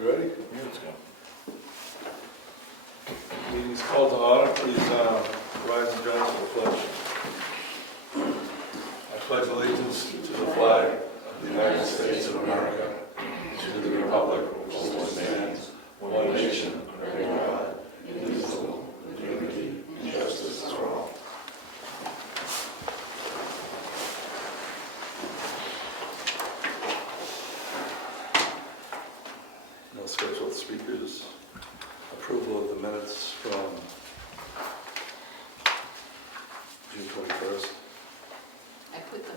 You ready? Yeah, let's go. Meeting's called to order. Please rise and join us for the pledge. I pledge allegiance to the flag of the United States of America, to the republic for which it stands, one nation, under God, indivisible, with liberty and justice for all. No scheduled speakers. Approval of the minutes from June 21st. I put them,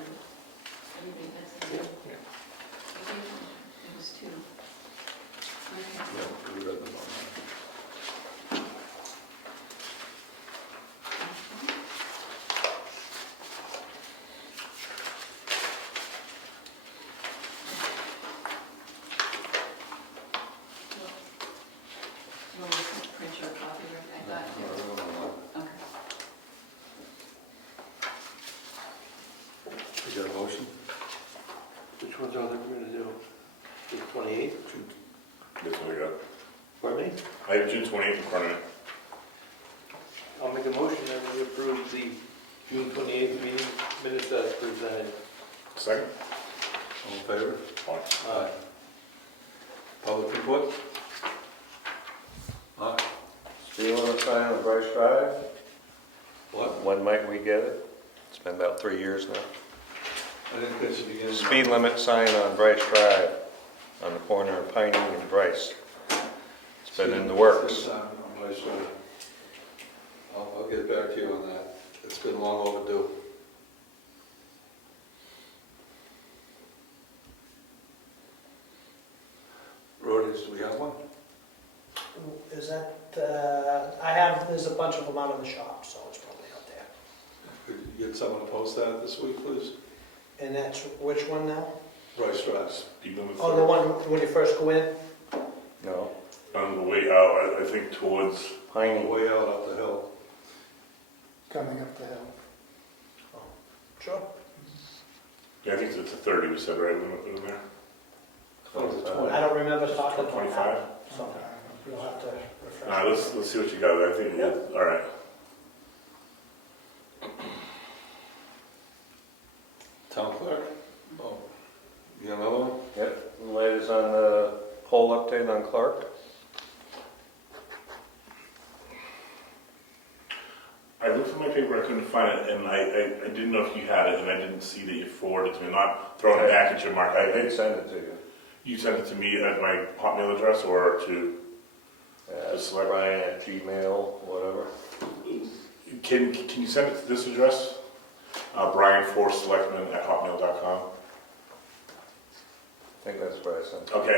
everybody has them. I gave them, it was two. Okay. Yeah, we read them all. You want me to print your copy, Rick? I got No, it. we don't know. Okay. You got a motion? Which ones are they going to do? The 28th? This one we got. Pardon me? I have June 28th in front of me. I'll make a motion that we approve the June 28th meeting minutes as presented. Second? All in favor? Fine. Aye. Public input? Aye. Still on the sign on Bryce Drive? What? When might we get it? It's been about 3 years now. I didn't catch the beginning. Speed limit sign on Bryce Drive, on the corner of Piney and Bryce. It's been in the works. I'll get back to you on that. It's been long overdue. Roadies, do we have one? Is that, there's a bunch of them out in the shop, so it's probably out there. Could you get someone to post that this week, please? And that's which one now? Bryce Drive. People in Oh, the one when you first go in? No, on the way out, I think towards, Piney. Way out up the hill. Coming up the hill. Oh, sure. yeah, I think it's a 30 we said, right? We went in there. I don't remember talking about 25? that, so you'll have to refresh. Let's see what you got. I think, yeah, all right. Town clerk? Oh, you got another one? Yep, and latest on the poll update on Clark. I looked for my paper, I couldn't find it, and I didn't know if you had it, and I didn't see that you forwarded it to me. I'm not throwing it back at you, Mark. I did send it to you. You sent it to me at my Hotmail address or to Select- Brian at Gmail, whatever. Can you send it to this address? Brian for Selectmen at Hotmail.com. I think that's what I sent. Okay,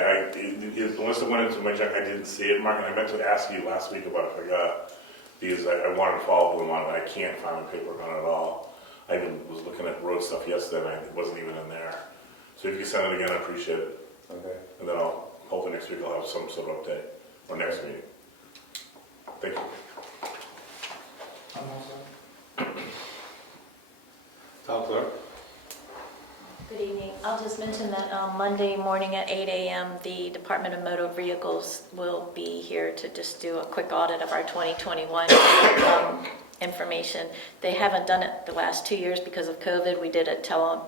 unless it went into my junk, I didn't see it, Mark, and I meant to ask you last week about it, I forgot. Because I wanted to follow up with him on it, I can't find my paper on it at all. I even was looking at road stuff yesterday, and it wasn't even in there. So if you can send it again, I appreciate it. Okay. And then I'll, hopefully next week I'll have some sort of update, or next meeting. Thank you. Town clerk? Good evening. I'll just mention that Monday morning at 8 a.m., the Department of Motor Vehicles will be here to just do a quick audit of our 2021 information. They haven't done it the last 2 years because of COVID. We did a telephone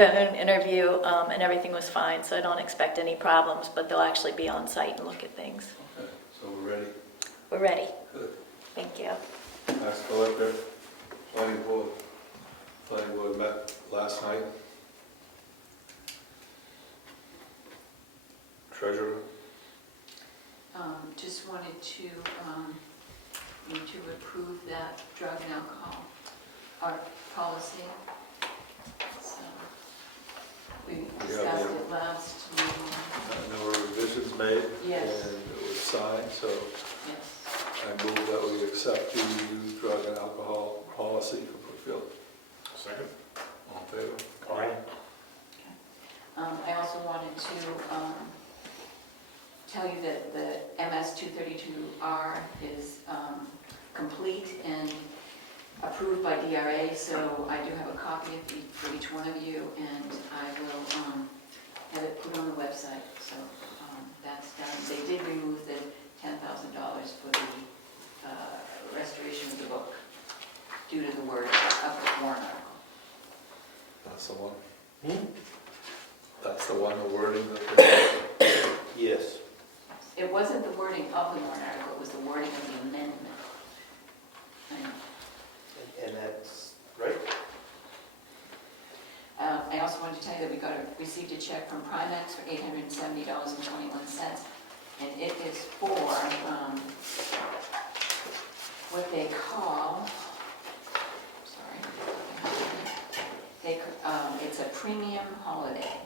interview and everything was fine, so I don't expect any problems, but they'll actually be on site and look at things. Okay, so we're ready. We're ready. Good. Thank you. Tax collector, planning board. Planning board met last night. Treasurer? Just wanted to, need to approve that drug and alcohol art policy. So, we discussed it last meeting. There were revisions made. Yes. And it was signed, so Yes. I move that we accept the drug and alcohol policy for Brookfield. Second? All in favor? Aye. I also wanted to tell you that the MS 232R is complete and approved by DRA, so I do have a copy for each one of you, and I will have it put on the website, so due to the word of the warrant article. That's the one. Hmm? That's the one, the wording that they... Yes. It wasn't the wording of the warrant article, it was the wording of the amendment. I know. And that's right? I also wanted to tell you that we received a check from Primex for $870.21, and it is for what they call, it's a premium holiday,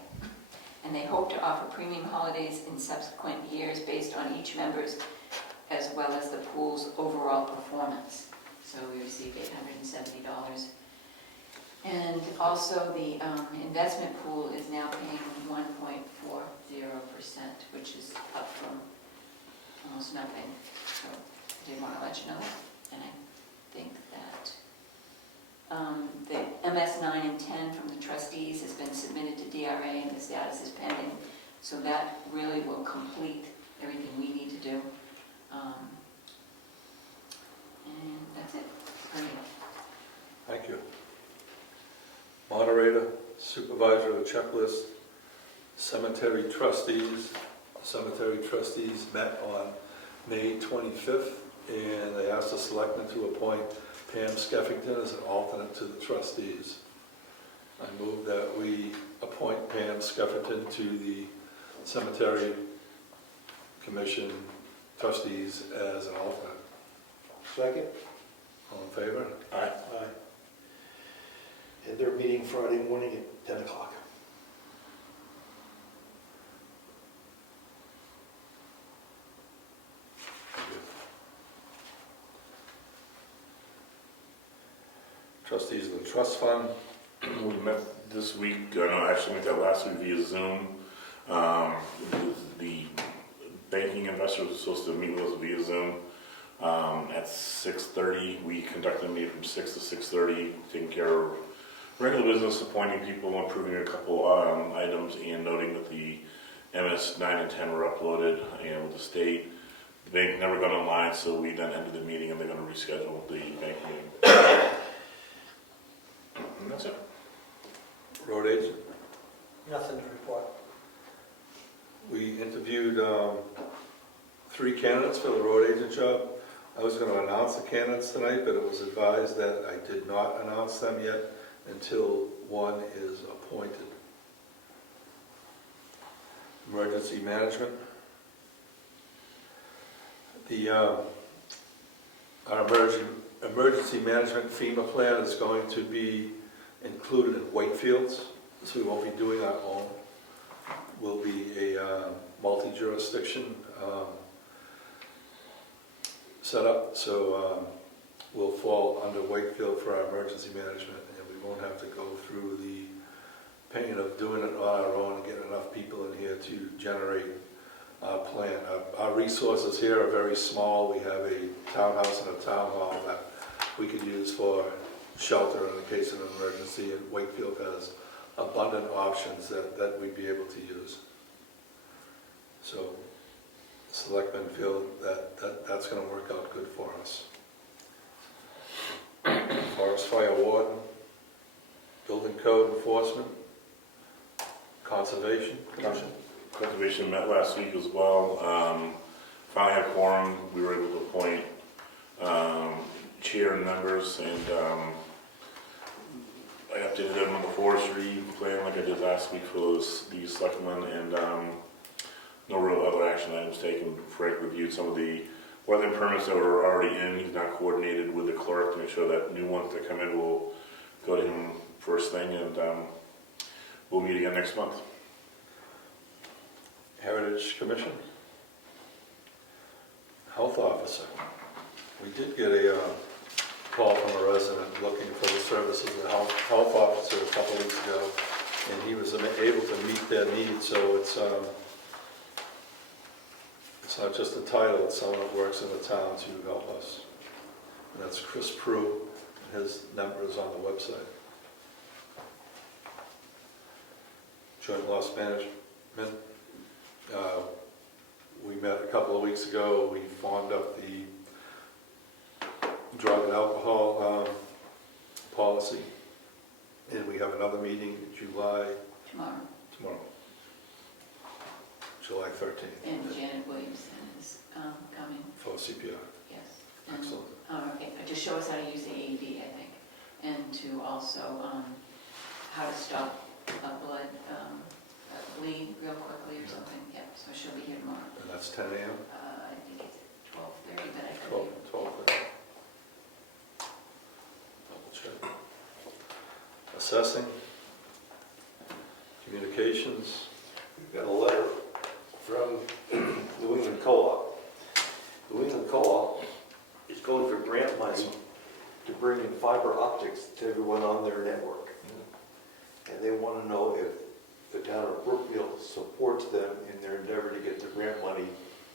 and they hope to offer premium holidays in subsequent years based on each member's as well as the pool's overall performance. So we received $870. And also the investment pool is now paying 1.40%, which is up from almost nothing. So I did want to let you know that. And I think that the MS 9 and 10 from the trustees has been submitted to DRA and the status is pending. So that really will complete everything we need to do. And that's it for me. Thank you. Moderator, supervisor of the checklist, cemetery trustees. Cemetery trustees met on May 25th, and they asked the selectmen to appoint Pam Skeffington as an alternate to the trustees. I move that we appoint Pam Skeffington to the cemetery commission trustees as an alternate. Second? All in favor? Aye. Aye. And they're meeting Friday morning at 10 o'clock. Trustees of the trust fund. We met this week, actually we met that last week via Zoom. The banking investors were supposed to meet with us via Zoom at 6:30. We conducted a meeting from 6 to 6:30, taking care of regular business, appointing people, approving a couple items, and noting that the MS 9 and 10 were uploaded and with the state. The bank never got online, so we then ended the meeting and they're going to reschedule the bank meeting. And that's it. Road agent. Nothing to report. We interviewed 3 candidates for the road agent job. I was going to announce the candidates tonight, but it was advised that I did not announce them yet until one is appointed. Emergency management. Our emergency management FEMA plan is going to be included in Wakefield's, so we won't be doing our own. Will be a multi-jurisdiction setup, so we'll fall under Wakefield for our emergency management, and we won't have to go through the pain of doing it on our own and getting enough people in here to generate our plan. Our resources here are very small. We have a townhouse and a town hall that we could use for shelter in the case of an emergency, and Wakefield has abundant options that we'd be able to use. So selectmen feel that's going to work out good for us. Forest fire warden, building code enforcement, conservation commission. Conservation met last week as well. Finally had quorum. We were able to appoint chair and members, and I updated them on the forestry plan like I did last week for the selectmen, and no real other action items taken. Frank reviewed some of the weather permits that were already in. He's not coordinated with the clerk to make sure that new ones that come in will go to him first thing, and we'll meet again next month. Heritage Commission, health officer. We did get a call from a resident looking for the services of the health officer a couple weeks ago, and he was able to meet their needs. So it's not just a title; it's someone that works in the town to help us. And that's Chris Prue. His number is on the website. Joint loss management. We met a couple of weeks ago. We formed up the drug and alcohol policy. And we have another meeting in Tomorrow, tomorrow, July 13th. and Janet Williamson is coming, For CPR. yes. And, Excellent. just show us how to use the AED, I think, and to also how to stop a blood bleed real quickly or something. Yeah, so she'll be here tomorrow. And that's 10 a.m.? I think it's 12:30, but I could 12, be. 12. Double check. Assessing. Communications. We've got a letter from New England Co-op. New England Co-op is going for grant money to bring in fiber optics to everyone on their network. And they want to know if the town of Brookfield supports them in their endeavor to get the grant money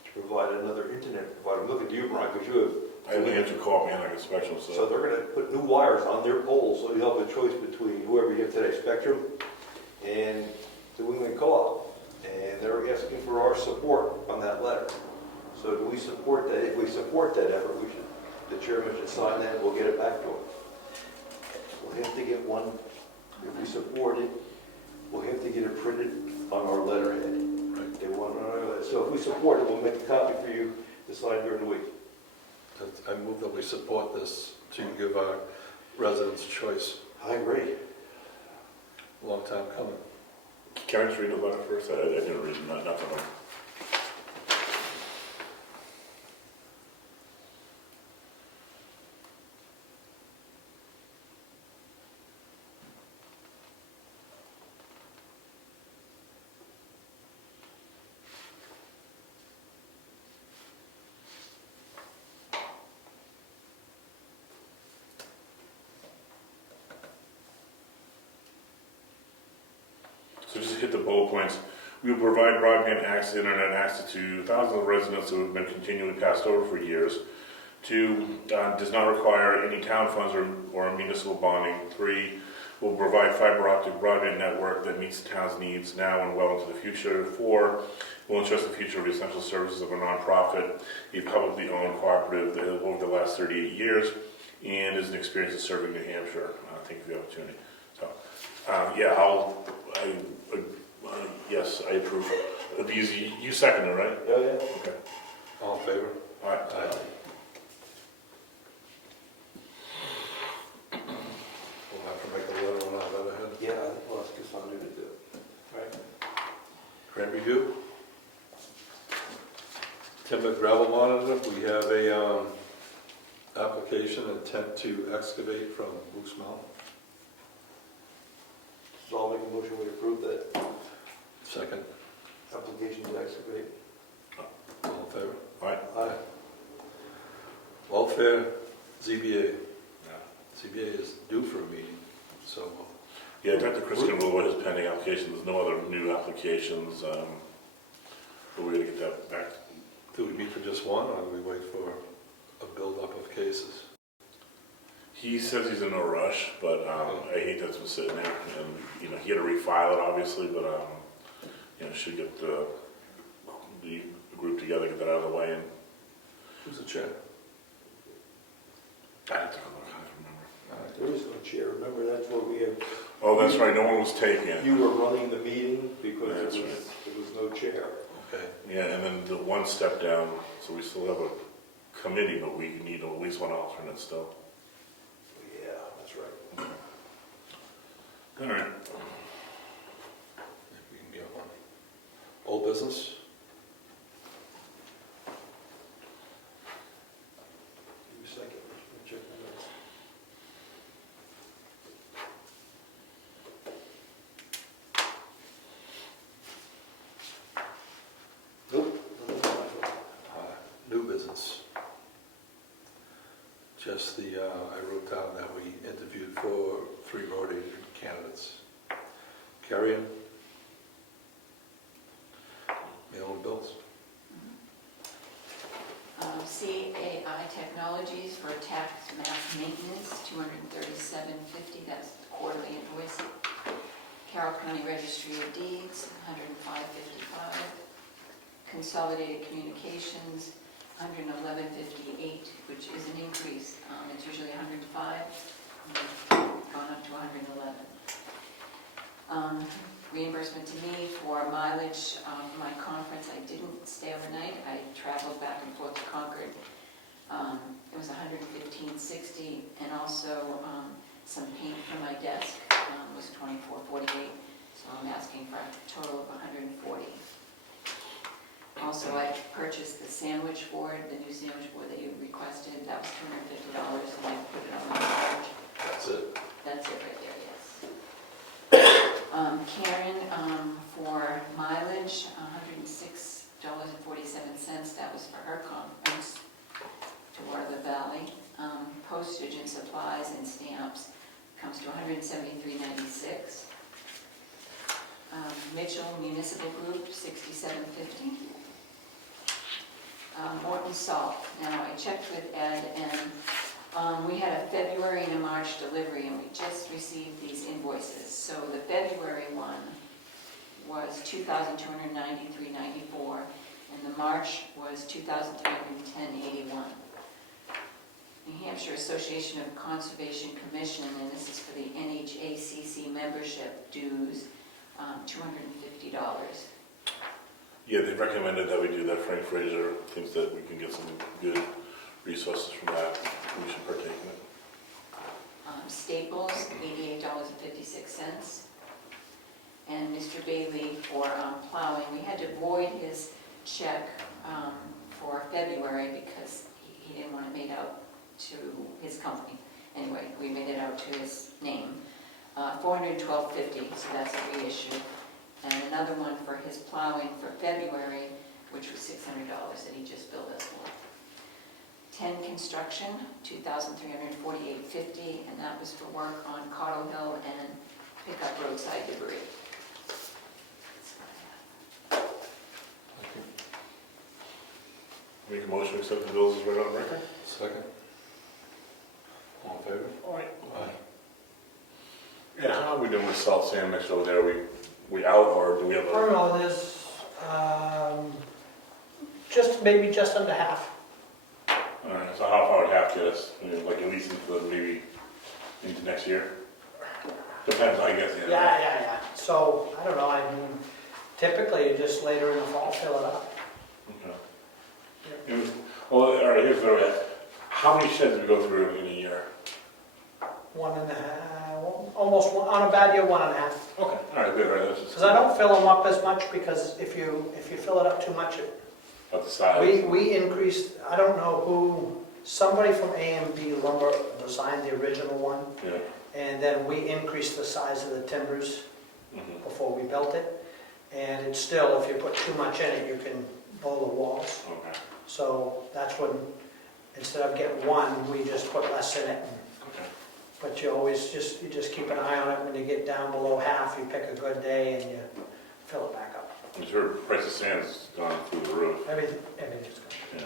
to provide another internet provider. Look at you, Brian, because you have. I have the answer call man like a special, So they're going to put new wires on their poles, so you have a choice between whoever you have today, Spectrum and New England Co-op. And they're asking for our support on that letter. So do we support that? If we support that effort, we should, the chairman should sign that and we'll get it back to him. We'll have to get one, if we support it, we'll have to get it printed on our letterhead. Right. They want it on our letterhead. So if we support it, we'll make a copy for you to sign during the week. I move that we support this to give our residents choice. I agree. Long time coming. Can I just read the letter first? I didn't read it, nothing. So just to hit the bullet points, we will provide broadband access, internet access to thousands of residents who have been continually passed over for years. 2, does not require any town funds or municipal bonding. 3, will provide fiber optic broadband network that meets the town's needs now and well into the future. 4, will ensure the future of the essential services of a nonprofit, a publicly owned cooperative that over the last 38 years, and is an experience in serving New Hampshire. Thank you for the opportunity. So, yes, I approve. These, you second it, right? Oh, yeah. Okay. All in favor? All right. Aye. We'll have to make a letter on our letterhead. Yeah, I think we'll ask Cassandra to do it. Right. Grant review. Timber gravel monitor, we have a application intent to excavate from Moose Mountain. So I'll make a motion we approve that Second, application to excavate. all in favor? All right. Aye. Welfare, ZBA. ZBA is due for a meeting, so Yeah, Dr. Chris Kimball, what his pending application, there's no other new applications, but we're gonna get that back. do we meet for just one, or do we wait for a buildup of cases? He says he's in no rush, but I hate that it's been sitting there, and, he had to refile it, obviously, but, should get the group together, get that out of the way, and Who's the chair? I don't remember. There is no chair, remember that's where we have, Oh, that's right, no one was taking it. you were running the meeting because That's there was no chair. Okay. Yeah, and then the one step down, so we still have a committee, but we need at least one alternate still. Yeah, that's right. All right. If we can get one. Old business? Give me a second, let me check my notes. Nope. nothing on my phone. New business. Just I wrote down that we interviewed for 3 road agent candidates. Carrion? Mail and bills? CAI Technologies for tax map maintenance, $237.50, that's the quarterly invoice. Carroll County Registry of Deeds, $105.55. Consolidated Communications, $111.58, which is an increase. It's usually $105. gone up to 111. Reimbursement to me for mileage for my conference. I didn't stay overnight. I traveled back and forth to Concord. It was $115.60, and also some paint for my desk was $24.48. So I'm asking for a total of $140. Also, I purchased the sandwich board, the new sandwich board that you requested. That was $250, and I put it on my charge. That's it. That's it right there, yes. Karen, for mileage, $106.47. That was for her conference to Waterloo Valley. Postage and supplies and stamps comes to $173.96. Mitchell Municipal Group, $67.50. Morton Salt. Now, I checked with Ed, and we had a February and a March delivery, and we just received these invoices. So the February one was $2,293.94, and the March was $2,310.81. New Hampshire Association of Conservation Commission, and this is for the NHACC membership dues, $250. Yeah, they recommended that we do that. Frank Fraser thinks that we can get some good resources from that. We should partake in it. Staples, $88.56. And Mr. Bailey for plowing. We had to void his check for February because he didn't want it made out to his company. Anyway, we made it out to his name. $412.50, so that's a reissue. And another one for his plowing for February, which was $600 that he just billed us for. 10 Construction, $2,348.50, and that was for work on Cottle Hill and pick up roadside debris. Make a motion to accept the bills as read on record. Second. All in favor? All right. Aye. Yeah, how are we doing with salt sand mix over there? We out, or do we have I don't a? know, there's maybe just under half. All right, so how far would half get us? I mean, like at least maybe into next year? Depends, I guess. Yeah. So, I don't know, I mean, typically you just later in the fall fill it up. Okay. Well, all right, here's what I ask. How many sheds do we go through in a year? 1.5, almost, on a bad year, 1.5. Okay, all right, good, all right, that's just. Because I don't fill them up as much, because if you fill it up too much, About the size. we increased, I don't know who, somebody from A&B Lumber designed the original one, Yeah. and then we increased the size of the timbers Mm-hmm. before we built it. And it's still, if you put too much in it, you can blow the walls. Okay. So that's when, instead of getting one, we just put less in it. Okay. But you always just keep an eye on it. When you get down below half, you pick a good day and you fill it back up. I'm sure price of sand's gone through the roof. Everything's good. Yeah.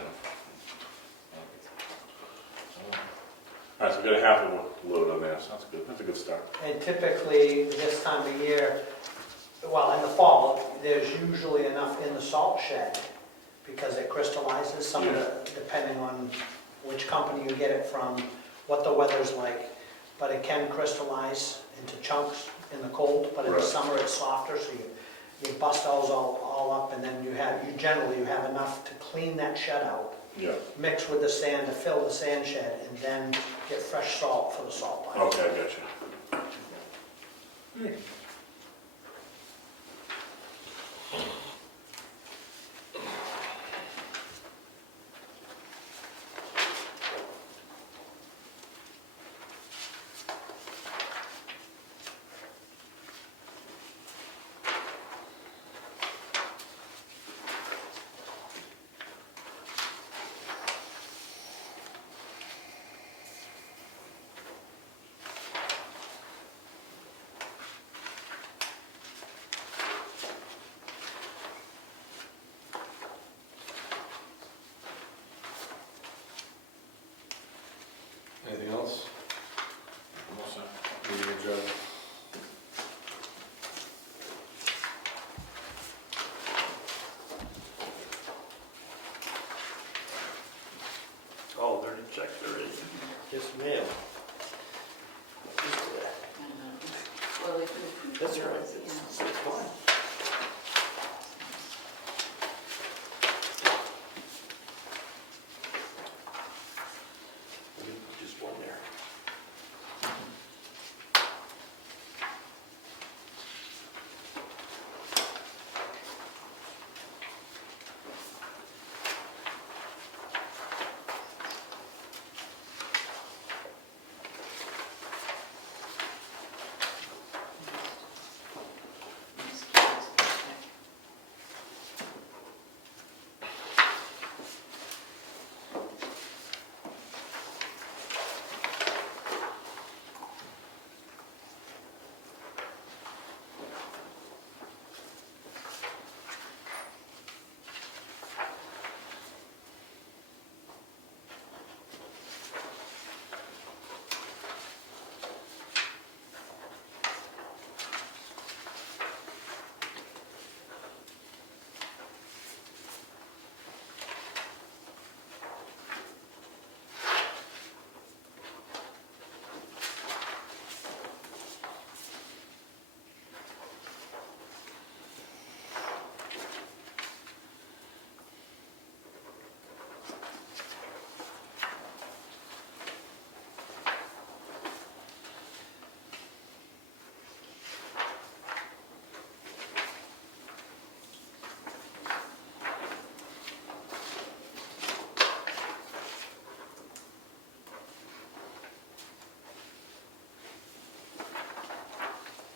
All right, so we got a half of a load on there. Sounds good. That's a good start. And typically, this time of year, well, in the fall, there's usually enough in the salt shed because it crystallizes, some of the, depending on which company you get it from, what the weather's like. But it can crystallize into chunks in the cold, but in the Right. summer it's softer, so you bust those all up, and then you generally have enough to clean that shed out, Yeah. mix with the sand to fill the sand shed, and then get fresh salt for the salt pile. Okay, I got you. Anything else? What's that? Meeting adjourned. Oh, they're in check, they're in. Yes, ma'am. That's all right. You know. It's fine. Just one there.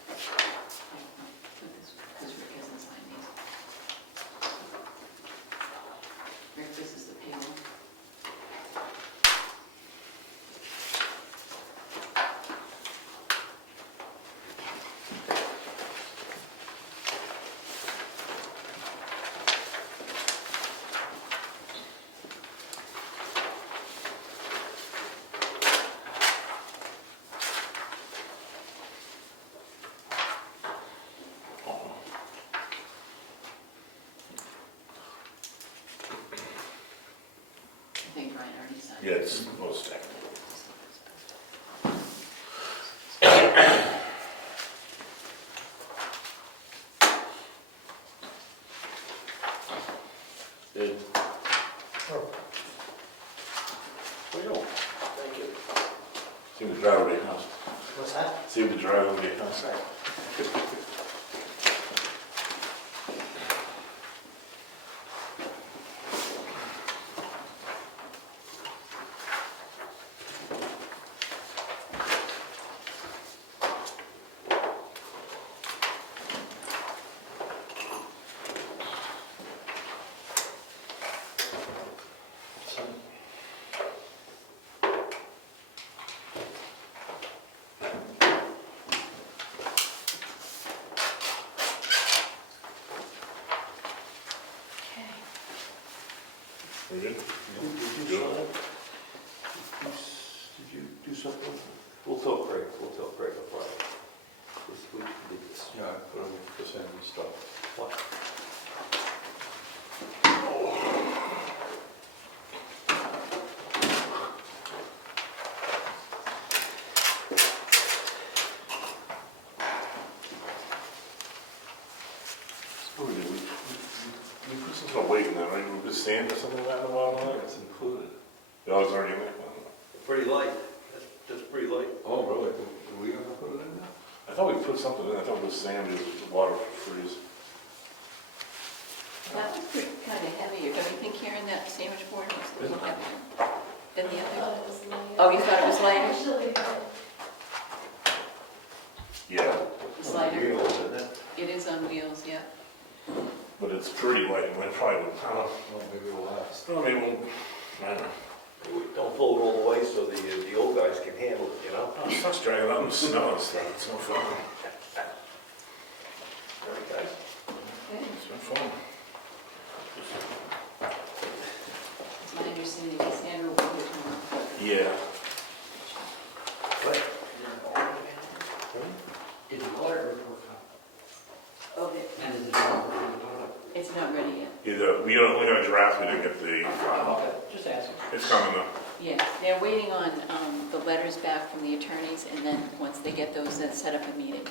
Just keep this back. This Rick hasn't signed these. Rick, this is the payroll. I think Brian already signed. Yeah, it's most technical. Good. There you go. Thank you. Seem to drive over your house. What's that? Seem to drive over your house. Okay. We good? Did you do something? We'll tell Craig on Friday. We can do this. Yeah, I put on the same stuff. What? What we did, we put some sort of weight in that, right? We put sand or something like that in the bottom of It's it? included. It was already in there? Pretty light. That's pretty light. Oh, really? Are we gonna put it in there? I thought we put something in, I thought it was sand, because the water freeze. That was pretty kind of heavier. Don't you think, Karen, that sandwich board was a little heavier than the other? Oh, you thought it was lighter? Yeah, It's lighter? Wheels, isn't it? It is on wheels, yeah. but it's pretty light, and it probably would, I don't know. Well, maybe we'll ask. I mean, well, I don't know. Don't fold it all the way so the old guys can handle it, you know? Oh, it sucks dragging out in the snow and stuff, it's no fun. All right, guys. Okay. It's no fun. It's my understanding that Sandra will be here tomorrow. Yeah. What? Is the audit report come? Oh, And is it not for the audit? it's not ready yet. Either, we got a draft, we didn't get the final. Okay, just asking. It's coming though. Yeah, they're waiting on the letters back from the attorneys, and then once they get those, then set up a meeting.